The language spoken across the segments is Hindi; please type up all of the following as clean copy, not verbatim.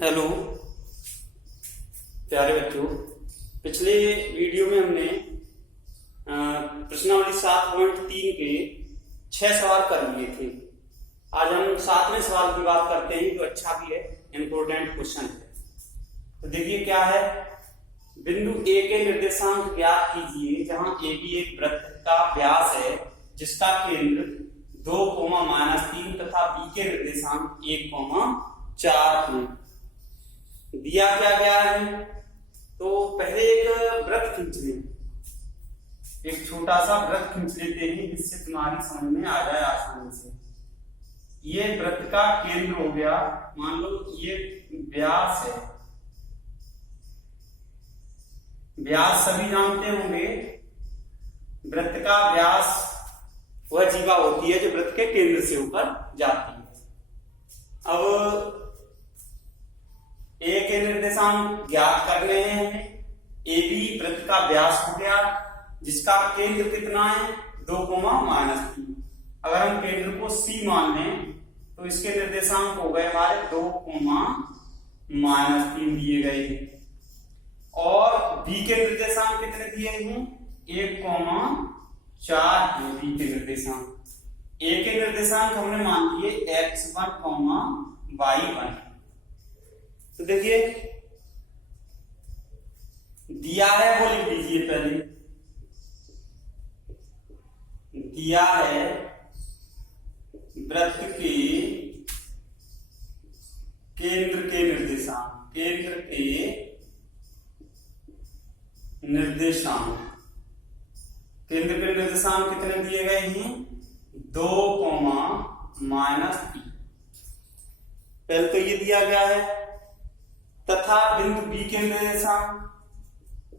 हेलो प्यारे बच्चों, पिछले वीडियो में हमने प्रश्नावली 7.3 के 6 सवाल कर लिए थे। आज हम 7वें सवाल की बात करते हैं जो अच्छा भी है, इंपोर्टेंट क्वेश्चन है। तो देखिए क्या है, बिंदु ए के निर्देशांक ज्ञात कीजिए जहां ए बी एक वृत्त का व्यास है जिसका केंद्र 2, -3 तथा बी के निर्देशांक 1, 4 है। दिया क्या गया है, तो पहले एक वृत्त खींच लें, एक छोटा सा वृत्त खींच लेते हैं जिससे तुम्हारी समझ में आ जाए आसानी से। ये वृत्त का केंद्र हो गया, मान लो ये व्यास है। व्यास सभी जानते होंगे, वृत्त का व्यास वह जीवा होती है जो वृत्त के केंद्र से ऊपर जाती है। अब ए के निर्देशांक ज्ञात कर रहे हैं। ए बी वृत्त का व्यास हो गया जिसका केंद्र कितना है 2, -3। अगर हम केंद्र को सी मान लें तो इसके निर्देशांक हो गए हमारे 2, -3 दिए गए हैं। और बी के निर्देशांक कितने दिए हैं 1, 4 है बी के निर्देशांक। ए के निर्देशांक हमने मान लिए x1, y1। तो देखिए दिया है वो लिख दीजिए। पहले दिया है वृत्त के केंद्र के निर्देशांक, केंद्र के निर्देशांक, केंद्र के निर्देशांक कितने दिए गए हैं 2, -3। पहले तो ये दिया गया है। तथा बिंदु बी के निर्देशांक,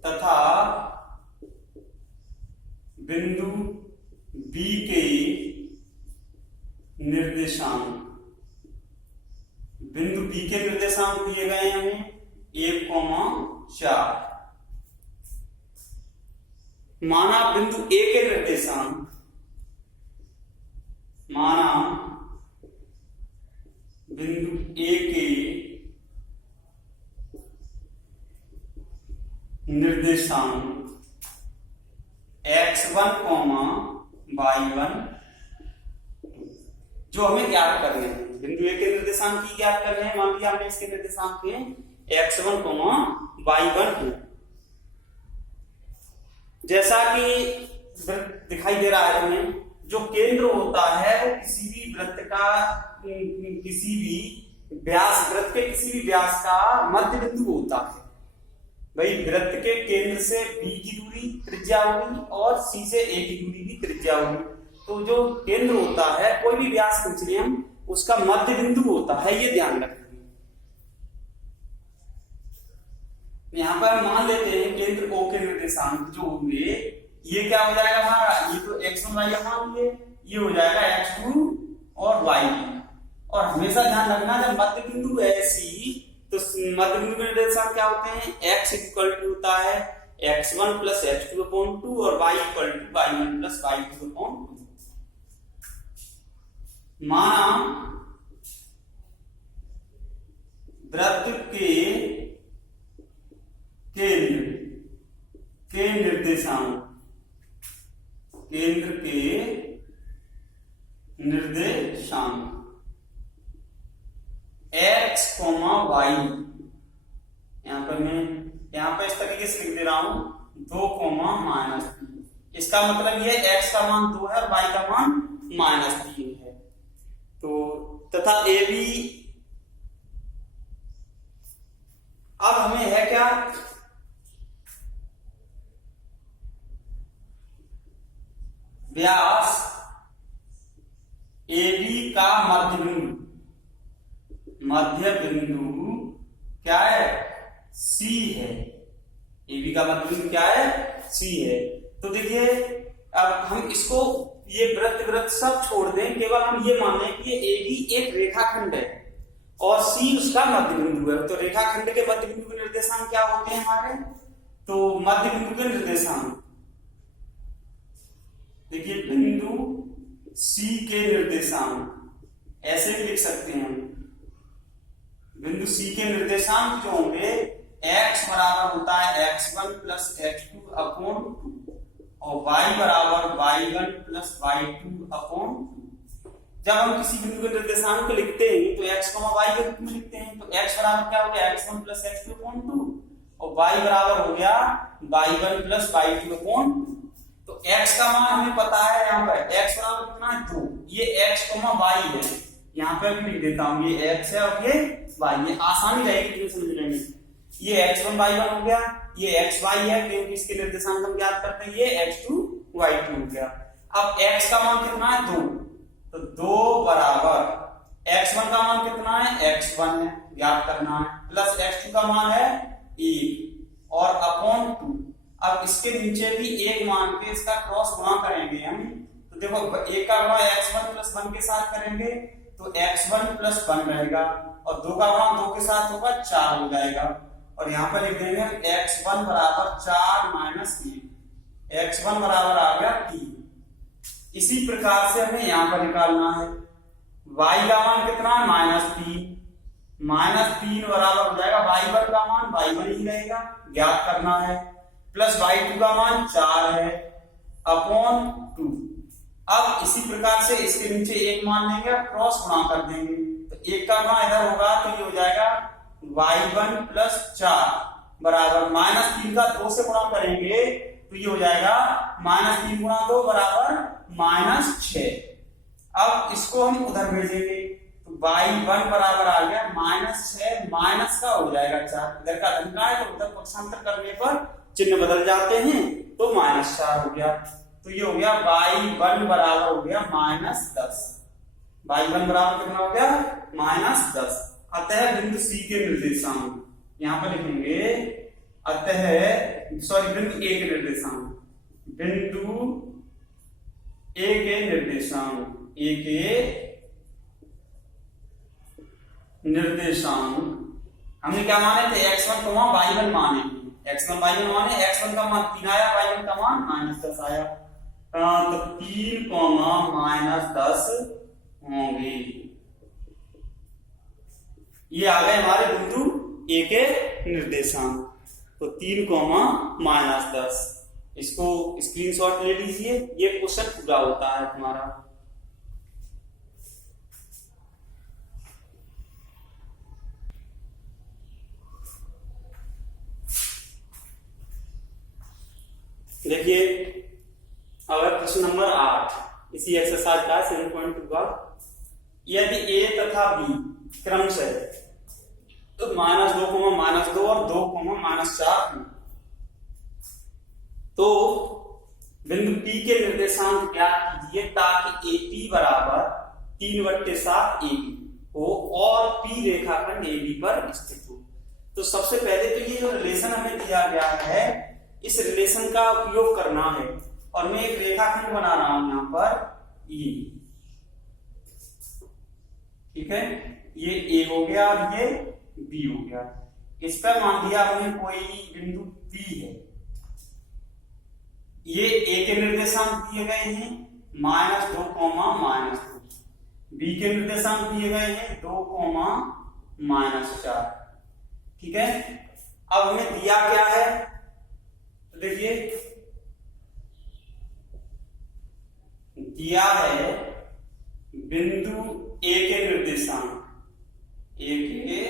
तथा बिंदु बी के निर्देशांक, बिंदु बी के निर्देशांक दिए गए हैं हमें 1, 4। माना बिंदु ए के निर्देशांक, माना बिंदु ए के निर्देशांक x1, y1 जो हमें ज्ञात करने हैं। बिंदु ए के निर्देशांक की ज्ञात करने हैं। मान लिया हमने इसके निर्देशांक के x1, y1 को। जैसा कि दिखाई दे रहा है हमें, जो केंद्र होता है वो किसी भी वृत्त का, किसी भी व्यास, वृत्त के किसी भी व्यास का मध्य बिंदु होता है। भाई वृत्त के केंद्र से बी की दूरी त्रिज्या होगी और सी से ए की दूरी भी त्रिज्या होगी। तो जो केंद्र होता है, कोई भी व्यास खींच लें हम, उसका मध्य बिंदु होता है, ये ध्यान रखेंगे। यहां पर हम मान लेते हैं केंद्र ओ के निर्देशांक जो होंगे, ये क्या हो जाएगा हमारा, ये तो x1, y1 मान लिए, ये हो जाएगा x2 और y2। और हमेशा ध्यान रखना, जब मध्य बिंदु है सी, तो मध्य बिंदु के निर्देशांक क्या होते हैं, x होता है x1 + x2/2 और y y1 + y2/2। माना वृत्त के केंद्र के निर्देशांक, केंद्र के निर्देशांक x, y, यहां पर इस तरीके से लिख दे रहा हूं 2, -3। इसका मतलब ये x का मान 2 है और y का मान -3 है। तो तथा ए बी, अब हमें है क्या, व्यास ए बी का मध्य बिंदु, मध्य बिंदु क्या है सी है। ए बी का मध्य बिंदु क्या है सी है। तो देखिए अब हम इसको, ये वृत्त सब छोड़ दें, केवल हम ये मान लें कि ए बी एक रेखाखंड है और सी उसका मध्य बिंदु है। तो रेखाखंड के मध्य बिंदु के निर्देशांक क्या होते हैं हमारे, तो मध्य बिंदु के निर्देशांक, देखिए बिंदु सी के निर्देशांक ऐसे भी लिख सकते हैं, बिंदु सी के निर्देशांक जो होंगे x बराबर होता है x1 प्लस x2 अपॉन 2 और y बराबर y1 प्लस y2 अपॉन 2। जब हम किसी बिंदु के निर्देशांक को लिखते हैं तो x, y के रूप में लिखते हैं, तो x बराबर क्या हो गया x1 प्लस x2 अपॉन 2 और y बराबर हो गया y1 प्लस y2 अपॉन 2। तो x का मान हमें पता है, यहाँ पर x बराबर कितना है 2, ये x, y है, यहाँ पे भी लिख देता हूँ, ये x है और ये y, ये आसानी रहेगी तुम्हें समझने में। ये x1 y1 हो गया, ये xy है क्योंकि इसके निर्देशांक हम ज्ञात करते हैं, ये x2 y2 हो गया। अब x का मान कितना है 2, तो 2 बराबर x1 का मान कितना है x1 है, ज्ञात करना है, प्लस x2 का मान है 1 और अपॉन 2। अब इसके नीचे भी एक मान के इसका क्रॉस गुणा करेंगे हम, तो देखो एक का गुणा x1 प्लस 1 के साथ करेंगे तो x1 प्लस 1 रहेगा और 2 का गुणा 2 के साथ होगा 4 हो जाएगा और यहाँ पर लिख देंगे x1 बराबर 4 माइनस 1, x1 बराबर आ गया 3। इसी प्रकार से हमें यहाँ पर निकालना है y का मान कितना है -3 बराबर हो जाएगा y1 का मान y1 ही रहेगा, ज्ञात करना है, प्लस y2 का मान 4 है अपॉन 2। अब इसी प्रकार से इसके नीचे एक मान लेंगे, क्रॉस गुणा कर देंगे, तो एक का गुणा इधर होगा तो ये हो जाएगा y1 प्लस 4 बराबर -3 का 2 से गुणा करेंगे तो ये हो जाएगा -3 गुणा 2 बराबर -6। अब इसको हम उधर भेजेंगे तो y1 बराबर आ गया -6, माइनस का हो जाएगा 4, इधर का धन का है तो उधर पक्षांतर करने पर चिन्ह बदल जाते हैं तो -4 हो गया। तो ये हो गया y1 बराबर हो गया -10, y1 बराबर कितना हो गया -10। अतः बिंदु C के निर्देशांक यहां पर लिखेंगे, बिंदु A के निर्देशांक, बिंदु A के निर्देशांक, A के निर्देशांक हमने क्या माने थे x1 y1 माने, x1 y1 माने, x1 का मान 3 आया, y1 का मान -10 आया, तो 3 -10 होंगे। ये आ गए हमारे बिंदु A के निर्देशांक, तो 3 -10। इसको स्क्रीनशॉट ले लीजिए, ये क्वेश्चन पूरा होता है तुम्हारा। देखिए अगर प्रश्न नंबर 8 इसी एक्सरसाइज का 7.2 का, यदि A तथा B क्रमशः तो -2 और 2 -4 तो बिंदु P के निर्देशांक ज्ञात कीजिए ताकि AP बराबर 3/7 AB हो और P रेखाखंड AB पर स्थित हो। तो सबसे पहले तो ये जो रिलेशन हमें दिया गया है इस रिलेशन का उपयोग करना है और मैं एक रेखाखंड बना रहा हूं यहां पर E, ठीक है, ये A हो गया और ये B हो गया। इस पर मान लिया हमने कोई बिंदु P है, ये A के निर्देशांक दिए गए हैं -2, -2, B के निर्देशांक दिए गए हैं 2, -4, ठीक है। अब हमें दिया क्या है, तो देखिए दिया है बिंदु A के निर्देशांक, A के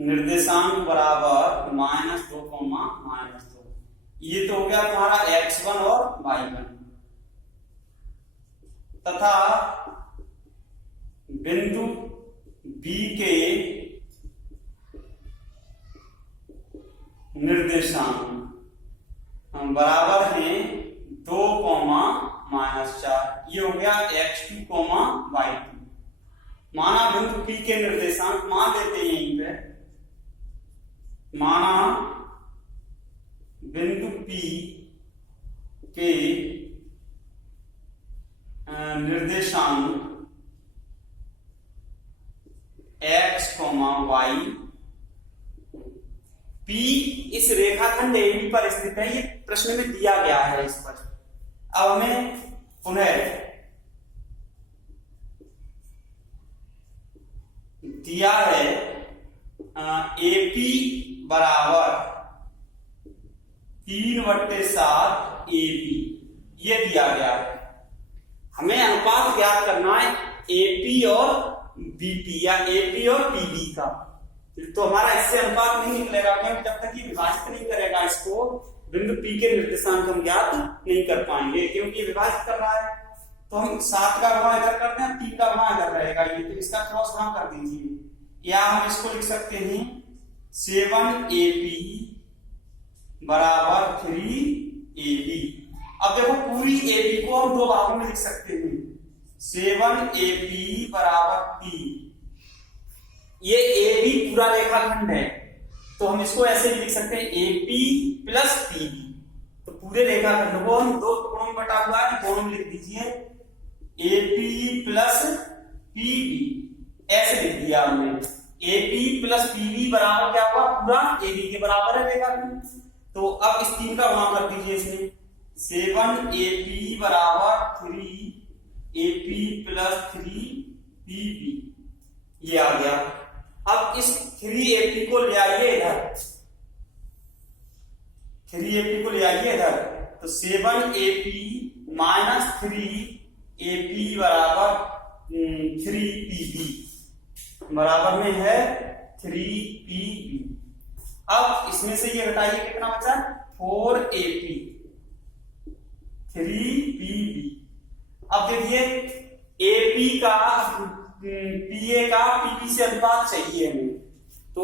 निर्देशांक बराबर -2, -2, ये तो हो गया तुम्हारा x1 और y1, तथा बिंदु B के निर्देशांक बराबर है 2, -4, ये हो गया x2, y2। माना बिंदु P के निर्देशांक मान लेते हैं यहीं पे, माना बिंदु P के निर्देशांक x, y, P इस रेखाखंड AB पर स्थित है, ये प्रश्न में दिया गया है इस पर। अब हमें पुनः दिया है AP बराबर 3/7 AB, ये दिया गया है। हमें अनुपात ज्ञात करना है AP और BP या AP और PB का। तो हमारा इससे अनुपात नहीं निकलेगा, क्योंकि जब तक ये विभाजित नहीं करेगा इसको, बिंदु P के निर्देशांक हम ज्ञात नहीं कर पाएंगे, क्योंकि ये विभाजित कर रहा है। तो हम 7 का गुणा इधर करते हैं, 3 का गुणा इधर रहेगा, ये तो इसका क्रॉस गुणा कर दीजिए, या हम इसको लिख सकते हैं 7AP बराबर 3AB। अब देखो पूरी AB को हम दो भागों में लिख सकते हैं, 7AP बराबर 3। ये AB पूरा रेखाखंड है, तो हम इसको ऐसे भी लिख सकते हैं AP प्लस PB। तो पूरे रेखाखंड को हम दो टुकड़ों में बटा हुआ है, दोनों में लिख दीजिए AP प्लस PB, ऐसे लिख दिया हमने। AP प्लस PB बराबर क्या हुआ, पूरा AB के बराबर है रेखाखंड। तो अब इस 3 का गुणा कर दीजिए इसमें, 7AP बराबर 3AP प्लस 3PB, ये आ गया। अब इस 3AP को ले आइए इधर, 3AP को ले आइए इधर, तो 7AP माइनस 3AP बराबर 3PB बराबर में है 3PB। अब इसमें से ये हटाइए, कितना बचा, 4AP 3PB। अब देखिए AP का PA का PB से अनुपात चाहिए हमें, तो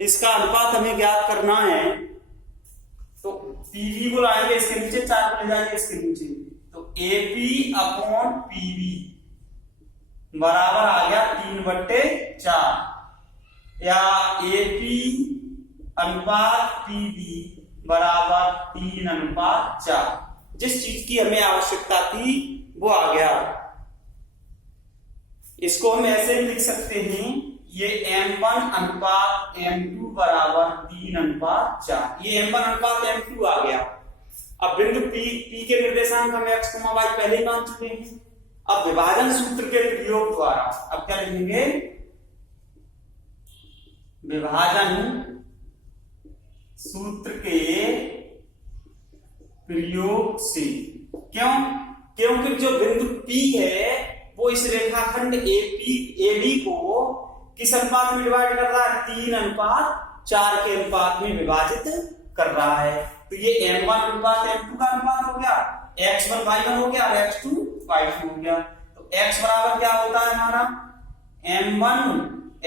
इसका अनुपात हमें ज्ञात करना है। तो PB को लाएंगे इसके नीचे, 4 को ले जाएंगे इसके नीचे, तो AP अपॉन PB बराबर आ गया 3/4, या AP अनुपात PB बराबर 3/4। जिस चीज की हमें आवश्यकता थी वो आ गया। इसको हम ऐसे लिख सकते हैं, ये M1 अनुपात M2 बराबर 3/4। ये M1 अनुपात M2 आ गया। अब बिंदु P के निर्देशांक हम x, y पहले ही मान चुके हैं। अब विभाजन सूत्र के प्रयोग द्वारा अब क्या लिखेंगे, विभाजन सूत्र के प्रयोग से। क्यों? क्योंकि जो बिंदु P है वो इस रेखाखंड AB को किस अनुपात में डिवाइड कर रहा है, 3/4 के अनुपात में विभाजित कर रहा है। तो ये M1 अनुपात M2 का अनुपात हो गया, X1 Y1 हो गया और X2 Y2 हो गया। तो X बराबर क्या होता है हमारा, M1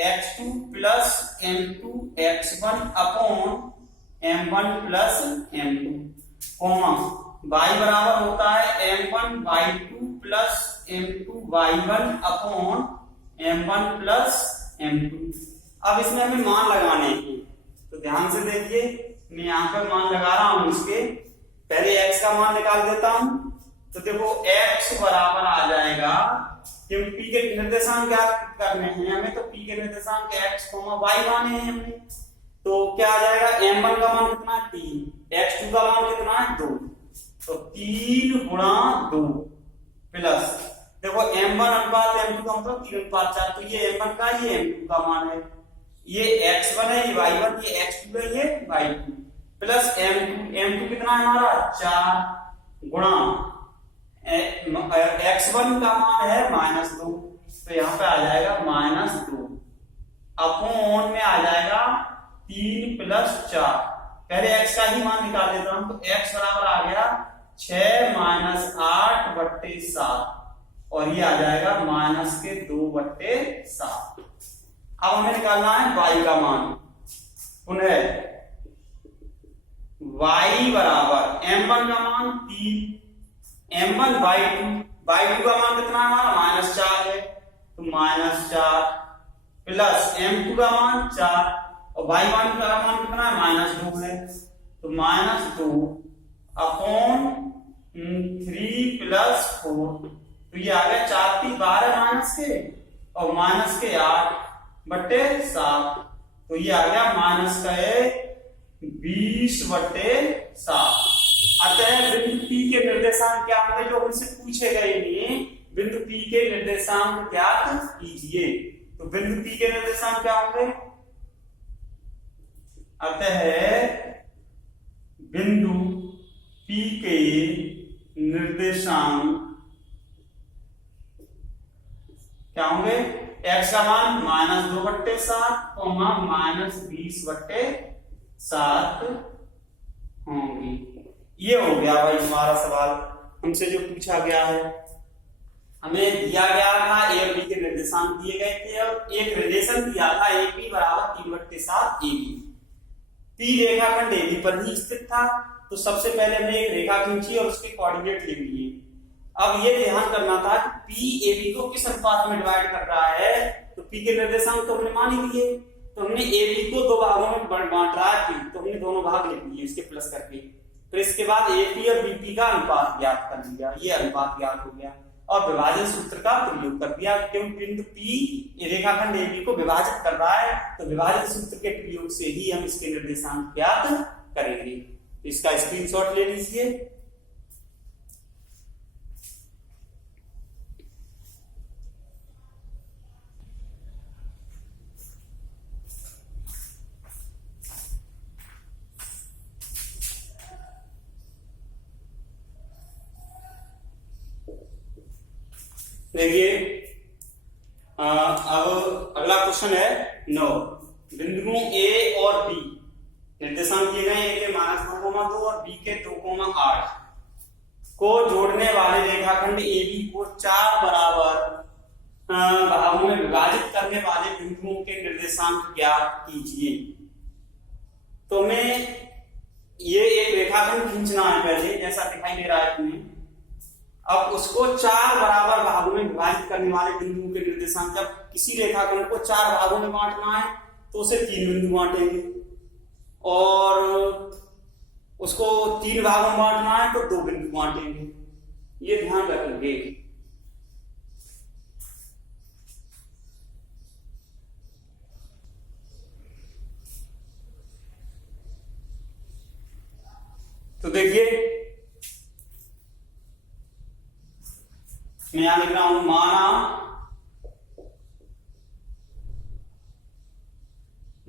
X2 plus M2 X1 upon M1 plus M2, comma Y बराबर होता है M1 Y2 plus M2 Y1 upon M1 plus M2। अब इसमें हमें मान लगाने हैं, तो ध्यान से देखिए, मैं यहां पर मान लगा रहा हूं। इसके पहले x का मान निकाल देता हूं, तो देखो x बराबर आ जाएगा, क्योंकि P के निर्देशांक ज्ञात करने हैं हमें, तो P के निर्देशांक x, y माने हैं हमने, तो क्या आ जाएगा, M1 का मान कितना है 3, X2 का मान कितना है 2, तो 3 गुणा 2 प्लस, देखो M1 अनुपात M2 का मतलब 3/4, तो ये M1 का, ये M2 का मान है, ये X1 है, ये Y1, ये X2 है, ये Y2 प्लस M2 कितना है हमारा 4 गुणा X1 का मान है -2, तो यहाँ पे आ जाएगा -2 अपॉन में आ जाएगा 3 + 4। पहले x का ही मान निकाल लेता हूं, तो x बराबर आ गया 6 - 8/7 और ये आ जाएगा -2/7। अब हमें निकालना है y का मान। पुनः y बराबर M1 का मान 3, M1 y2 का मान कितना है हमारा -4 है, तो -4 प्लस M2 का मान 4 और y1 का मान कितना है -2 है, तो -2 अपॉन 3 + 4, तो ये आ गया 4 × 3 = 12 माइनस के और -8/7, तो ये आ गया -20/7। अतः बिंदु P के निर्देशांक क्या होंगे जो हमसे पूछे गए हैं, बिंदु P के निर्देशांक ज्ञात कीजिए। तो तो बिंदु P के निर्देशांक क्या होंगे? अतः बिंदु P के निर्देशांक क्या होंगे? x का मान -2/7 -20/7 होंगी। ये हो गया भाई हमारा सवाल, हमसे जो पूछा गया है। हमें दिया गया था ए और बी के निर्देशांक दिए गए थे और एक रिलेशन दिया था AP बराबर 3/7 AB। P रेखाखंड AB पर ही स्थित था, तो सबसे पहले हमने एक रेखा खींची और उसके कोऑर्डिनेट लिख लिए। अब ये ध्यान करना था कि P AB को किस अनुपात में डिवाइड कर रहा है, तो P के निर्देशांक तो हमने मान ही लिए, तो हमने AB को दो भागों में बांट रहा है, तो हमने दोनों भाग लिख लिए इसके प्लस करके। फिर इसके बाद AP और BP का अनुपात ज्ञात कर लिया, ये अनुपात ज्ञात हो गया और विभाजन सूत्र का प्रयोग कर दिया, क्योंकि बिंदु P रेखाखंड AB को विभाजित कर रहा है, तो विभाजन सूत्र के प्रयोग से ही हम इसके निर्देशांक ज्ञात करेंगे। तो इसका स्क्रीनशॉट ले लीजिए। देखिए अब अगला क्वेश्चन है 9। बिंदुओं A और B निर्देशांक दिए गए, A के -2,2 और B के 2,8 को जोड़ने वाले रेखाखंड AB को 4 बराबर भागों में विभाजित करने वाले बिंदुओं के निर्देशांक ज्ञात कीजिए। तो हमें ये एक रेखाखंड खींचना है पहले, जैसा दिखाई दे रहा है तुम्हें। अब उसको 4 बराबर भागों में विभाजित करने वाले बिंदुओं के निर्देशांक, जब किसी रेखाखंड को 4 भागों में बांटना है तो उसे 3 बिंदु बांटेंगे, और उसको 3 भागों में बांटना है तो 2 बिंदु बांटेंगे। ये ध्यान रखेंगे। तो देखिए मैं यहां लिख रहा हूं, माना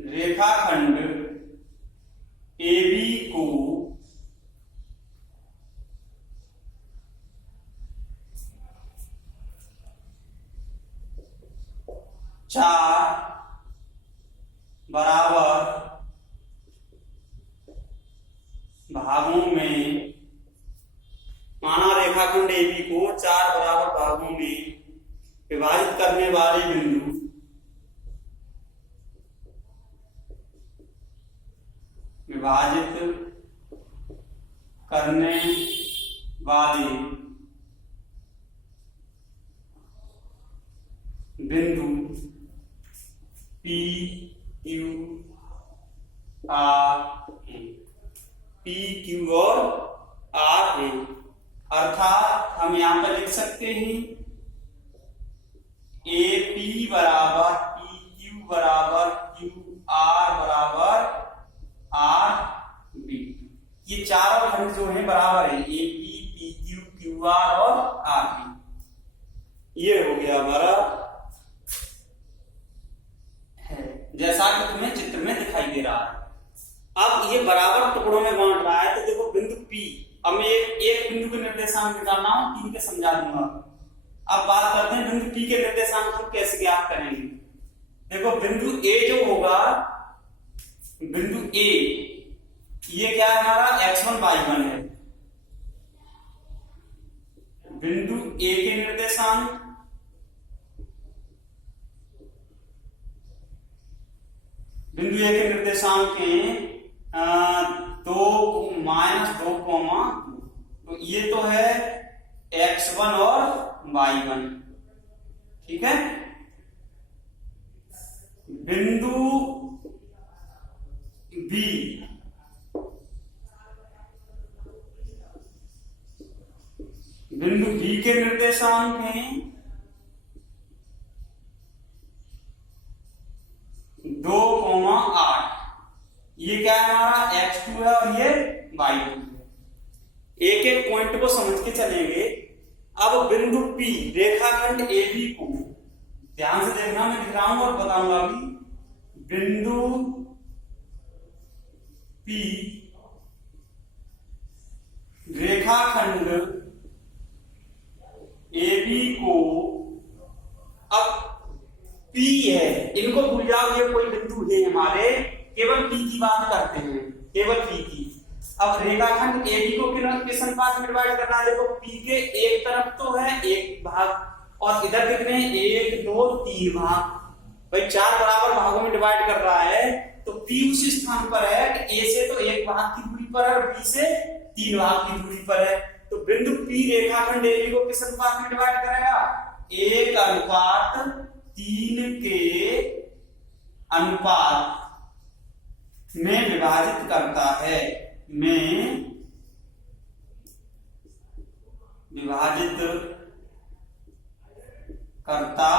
रेखाखंड AB को चार बराबर भागों में, माना रेखाखंड AB को 4 बराबर भागों में विभाजित करने वाले बिंदु P, Q, R, P, Q और R है। अर्थात हम यहां पर लिख सकते हैं AP बराबर PQ बराबर QR बराबर RB। ये चारों खंड जो है बराबर है, AP, PQ, QR और RB। ये हो गया हमारा है, जैसा कि तुम्हें चित्र में दिखाई दे रहा है। अब ये बराबर टुकड़ों में बांट रहा है, तो देखो बिंदु P, अब मैं एक बिंदु के निर्देशांक निकालना हूं, 3 के समझा दूंगा। अब बात करते हैं बिंदु P के निर्देशांक को कैसे ज्ञात करेंगे। देखो बिंदु A जो होगा, बिंदु A ये क्या है हमारा x1 y1 है। बिंदु A के निर्देशांक बिंदु A के निर्देशांक हैं 2 -2, तो ये तो है x1 और y1, ठीक है। बिंदु B बिंदु B के निर्देशांक हैं 2, 8। ये क्या है हमारा x2 है और ये y2 है। एक एक पॉइंट को समझ के चलेंगे। अब बिंदु P रेखाखंड AB को ध्यान से देखना, मैं लिख रहा हूं और बताऊंगा अभी। बिंदु P रेखाखंड AB को, अब P है, इनको भूल जाओ, ये कोई बिंदु है हमारे, केवल P की बात करते हैं, केवल P की। अब रेखाखंड AB को किस अनुपात में डिवाइड करना है? देखो P के एक तरफ तो है एक भाग, और इधर कितने, 1 2 3 भाग, भाई 4 बराबर भागों में डिवाइड कर रहा है, तो P उस स्थान पर है कि A से तो 1 भाग की दूरी पर है और B से 3 भाग की दूरी पर है। तो बिंदु P रेखाखंड AB को किस अनुपात में डिवाइड करेगा? 1:3 के अनुपात में विभाजित करता है, में विभाजित करता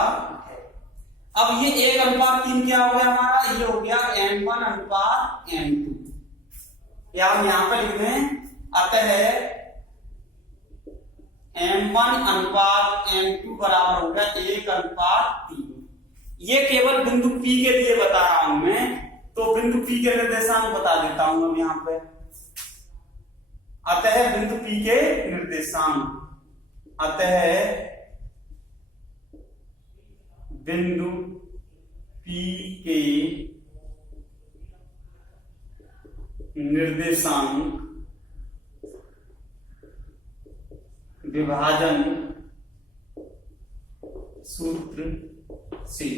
है। अब ये 1:3 क्या हो गया हमारा? ये हो गया M1:M2, या हम यहां पर लिख दें, अतः M1:M2 बराबर हो गया 1:3। ये केवल बिंदु P के लिए बता रहा हूं मैं, तो बिंदु P के निर्देशांक बता देता हूं हम यहां पे। अतः बिंदु P के निर्देशांक, अतः बिंदु P के निर्देशांक विभाजन सूत्र से,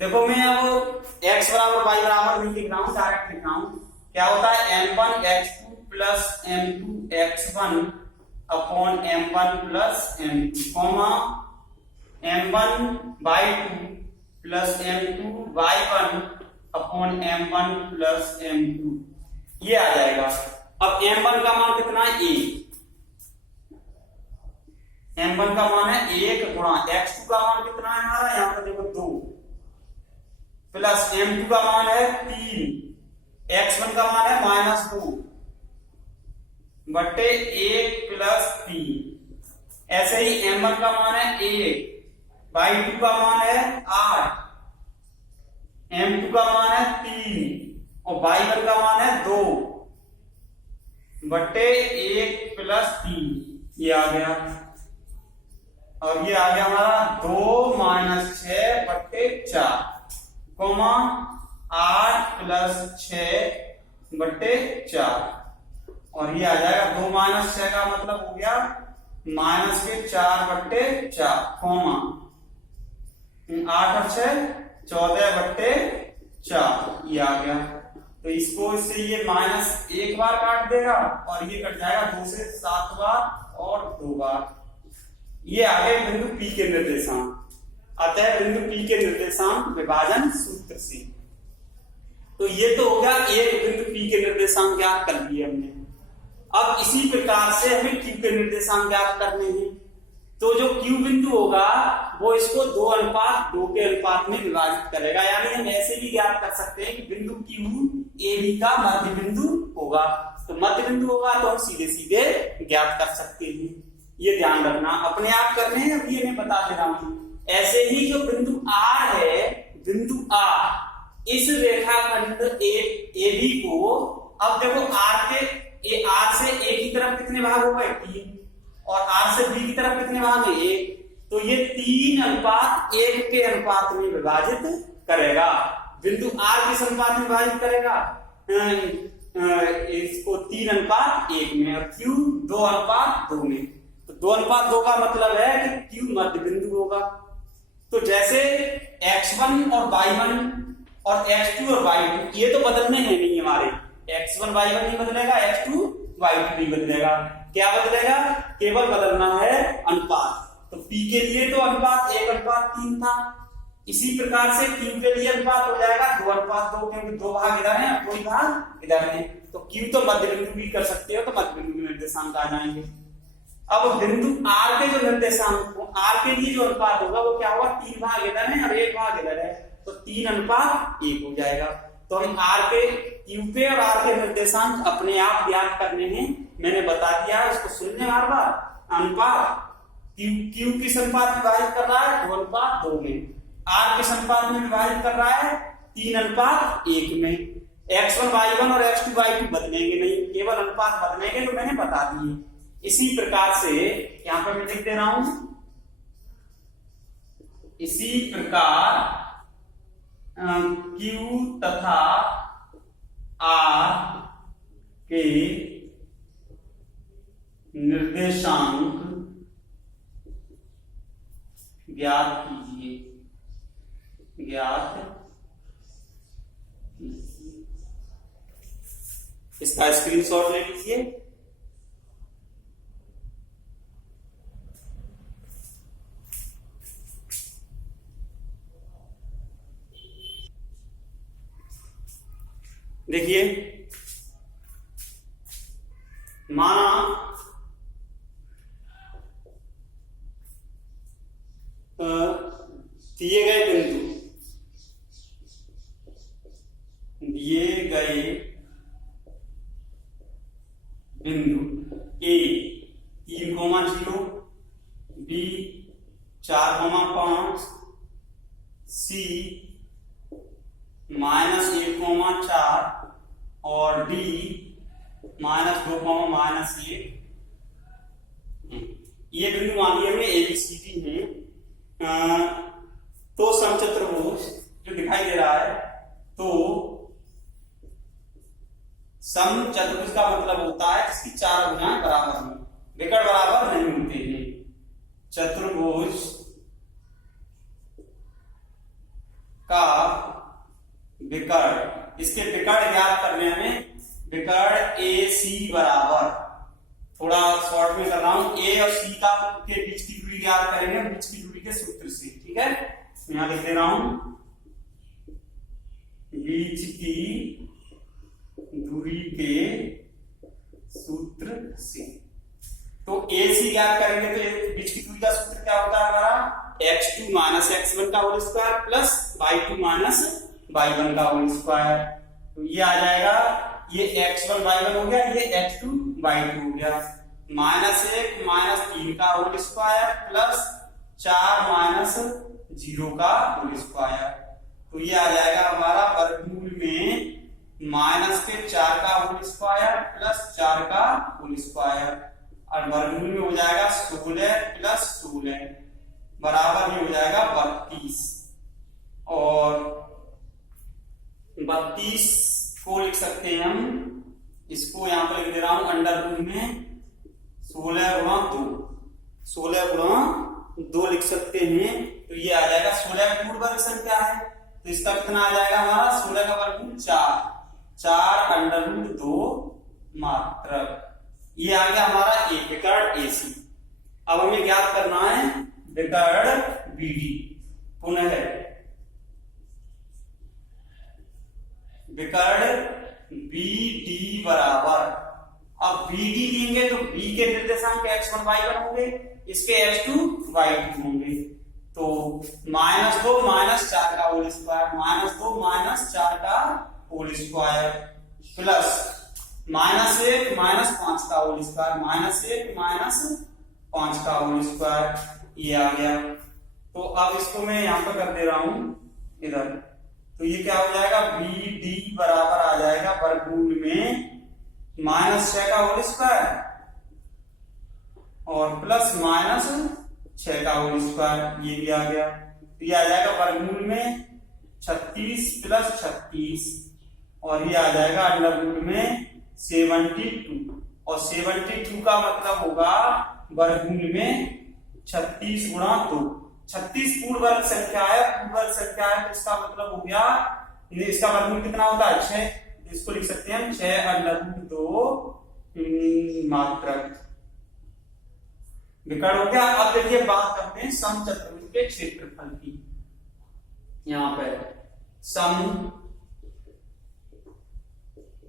देखो मैं अब x बराबर y बराबर नहीं लिख रहा हूं, डायरेक्ट लिख रहा हूं। क्या होता है? M1x2 plus M2x1 upon M1 plus M2, comma M1/2 plus M2/1 upon M1 plus M2, ये आ जाएगा। अब M1 का मान कितना है? 1, M1 का मान है 1 गुणा x2 का मान कितना है हमारा? यहां पर देखो 2, प्लस M2 का मान है 3, x1 का मान है -2 बटे 1 प्लस 3। ऐसे ही M1 का मान है 1/2 का मान है 8, M2 का मान है 3 और y1 का मान है 2 बटे 1 प्लस 3, ये आ गया। और ये आ गया हमारा 2 - 6 बटे 4, कोमा 8 प्लस 6 बटे 4, और ये आ जाएगा 2 - 6 का मतलब हो गया -4 बटे 4, कोमा 8 और 6 14 बटे 4, ये आ गया। तो इसको इससे ये -1 बार काट देगा और ये कट जाएगा 2 से 7 बार और 2 बार। ये आ गए बिंदु P के निर्देशांक। अतः बिंदु P के निर्देशांक विभाजन सूत्र से। तो ये तो हो गया एक बिंदु P के निर्देशांक ज्ञात कर लिए हमने। अब इसी प्रकार से हमें Q के निर्देशांक ज्ञात करने हैं। तो जो Q बिंदु होगा वो इसको 2:2 के अनुपात में विभाजित करेगा। यानी हम ऐसे भी ज्ञात कर सकते हैं कि बिंदु Q AB का मध्य बिंदु होगा। तो मध्य बिंदु होगा तो हम सीधे सीधे ज्ञात कर सकते हैं। ये ध्यान रखना, अपने आप करने हैं, अब ये मैं बता दे रहा हूं। ऐसे ही जो बिंदु R है, बिंदु R, इस रेखाखंड AB को, अब देखो R से A की तरफ कितने भाग हो गए? 3, और R से B की तरफ कितने भाग है? 1। तो ये 3:1 के अनुपात में विभाजित करेगा। बिंदु R किस अनुपात में विभाजित करेगा? इसको 3:1 में, और Q 2:2 में। तो 2:2 का मतलब है कि Q मध्य बिंदु होगा। तो जैसे x1 और y1 और x2 और y2 ये तो बदलने हैं नहीं हमारे, x1 y1 नहीं बदलेगा, x2 y2 नहीं बदलेगा। क्या बदलेगा? केवल बदलना है अनुपात। तो P के लिए तो अनुपात 1:3 था, इसी प्रकार से Q के लिए अनुपात हो जाएगा 2:2, क्योंकि 2 भाग इधर है और 2 भाग इधर है। तो Q तो मध्य बिंदु भी कर सकते हो, तो मध्य बिंदु के निर्देशांक आ जाएंगे। अब बिंदु R के जो निर्देशांक, R के लिए जो अनुपात होगा वो क्या होगा? 3 भाग इधर है और 1 भाग इधर है, तो 3:1 हो जाएगा। तो हम Q के और R के निर्देशांक अपने आप ज्ञात करने हैं, मैंने बता दिया, इसको सुनने बार बार। अनुपात क्यू किस अनुपात विभाजित कर रहा है, 2:2 में। आर किस अनुपात में विभाजित कर रहा है, 3:1 में। x1 y1 और x2 y2 बदलेंगे नहीं, केवल अनुपात बदलेंगे, तो मैंने बता दिए। इसी प्रकार से यहां पर मैं लिख दे रहा हूं, इसी प्रकार Q तथा R के निर्देशांक ज्ञात कीजिए, ज्ञात कीजिए। इसका स्क्रीनशॉट ले लीजिए। देखिए, माना दिए गए बिंदु ए 3,0, बी 4,5, सी -1,4 और डी -2,-1। ये बिंदु मान लिया हमें ABCD है। तो समचतुर्भुज जो दिखाई दे रहा है, तो समचतुर्भुज का मतलब होता है जिसकी 4 भुजाएं बराबर हों, विकर्ण बराबर नहीं होते हैं। चतुर्भुज का विकर्ण, इसके विकर्ण ज्ञात करने में विकर्ण AC बराबर, थोड़ा शॉर्ट में कर रहा हूं, A और C का के बीच की दूरी ज्ञात करेंगे बीच की दूरी के सूत्र से। ठीक है, यहां लिख दे रहा हूं, बीच की दूरी के सूत्र से। तो AC ज्ञात करेंगे तो बीच की दूरी का सूत्र क्या होता है हमारा, x2 - x1 का whole square plus y2 - y1 का होल स्क्वायर। तो ये आ जाएगा, ये x1 y1 हो गया, ये x2 y2 हो गया। -1 - 3 का होल स्क्वायर प्लस 4 - 0 का होल स्क्वायर। तो ये आ जाएगा हमारा वर्गमूल में -4 का होल स्क्वायर प्लस 4 का होल स्क्वायर, और वर्गमूल में हो जाएगा 16 प्लस 16 बराबर ये हो जाएगा 32। और 32 को लिख सकते हैं हम, इसको यहां पर लिख दे रहा हूं अंडर रूट में 16 गुणा 2, 16 गुणा 2 लिख सकते हैं। तो ये आ जाएगा 16 का पूर्ण वर्ग संख्या है, तो इसका कितना आ जाएगा हमारा, 16 का वर्गमूल 4 अंडर रूट 2 मात्रक। ये आ गया हमारा विकर्ण AC। अब हमें ज्ञात करना है विकर्ण BD। पुनः विकर्ण BD बराबर, अब BD लेंगे तो B के निर्देशांक x1 y1 होंगे, इसके x2 y2 होंगे। तो -2 - 4 का होल स्क्वायर, -2 - 4 का होल स्क्वायर प्लस -1 - 5 का होल स्क्वायर, -1 - 5 का होल स्क्वायर, ये आ गया। तो अब इसको मैं यहां पर कर दे रहा हूं इधर, तो ये क्या हो जाएगा, BD बराबर आ जाएगा वर्गमूल में -6 का होल स्क्वायर और प्लस -6 का होल स्क्वायर, ये भी आ गया। तो ये आ जाएगा वर्गमूल में 36 प्लस 36, और ये आ जाएगा अंडर रूट में 72, और 72 का मतलब होगा वर्गमूल में 36 गुणा 2। 36 पूर्ण वर्ग संख्या है, पूर्ण वर्ग संख्या है, तो इसका मतलब हो गया, इसका वर्गमूल कितना होता है 6, इसको लिख सकते हैं 6 अंडर रूट 2 मात्रक। विकर्ण हो गया। अब देखिए बात करते हैं समचतुर्भुज के क्षेत्रफल की। यहां पर सम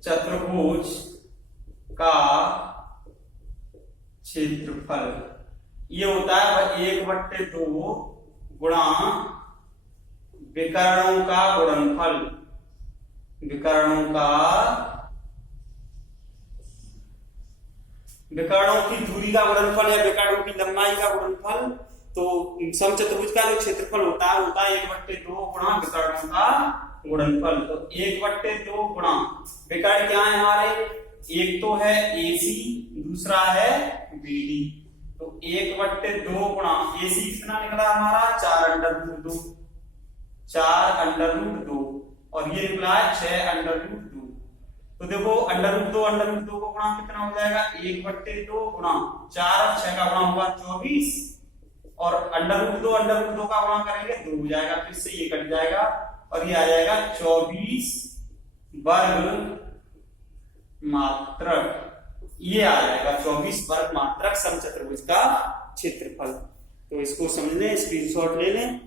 चतुर्भुज का क्षेत्रफल ये होता है 1/2 गुणा विकर्णों का गुणनफल, विकर्णों का विकर्णों की दूरी का गुणनफल या विकर्णों की लंबाई का गुणनफल। तो समचतुर्भुज का जो क्षेत्रफल होता है 1/2 गुणा विकर्णों का गुणनफल। तो 1/2 गुणा विकर्ण क्या है हमारे, एक तो है AC, दूसरा है BD। तो 1/2 गुणा AC कितना निकला हमारा 4√2, 4√2 और ये निकला है 6√2। तो देखो √2 को गुणा कितना हो जाएगा 1/2 गुणा 4 और 6 का गुणा होगा 24 और √2 का गुणा करेंगे 2 हो जाएगा, फिर से ये कट जाएगा और ये आ जाएगा 24 वर्ग मात्रक। ये आ जाएगा 24 वर्ग मात्रक समचतुर्भुज का क्षेत्रफल। तो इसको समझ लें, स्क्रीनशॉट ले लें।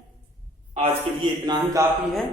आज के लिए इतना ही काफी है।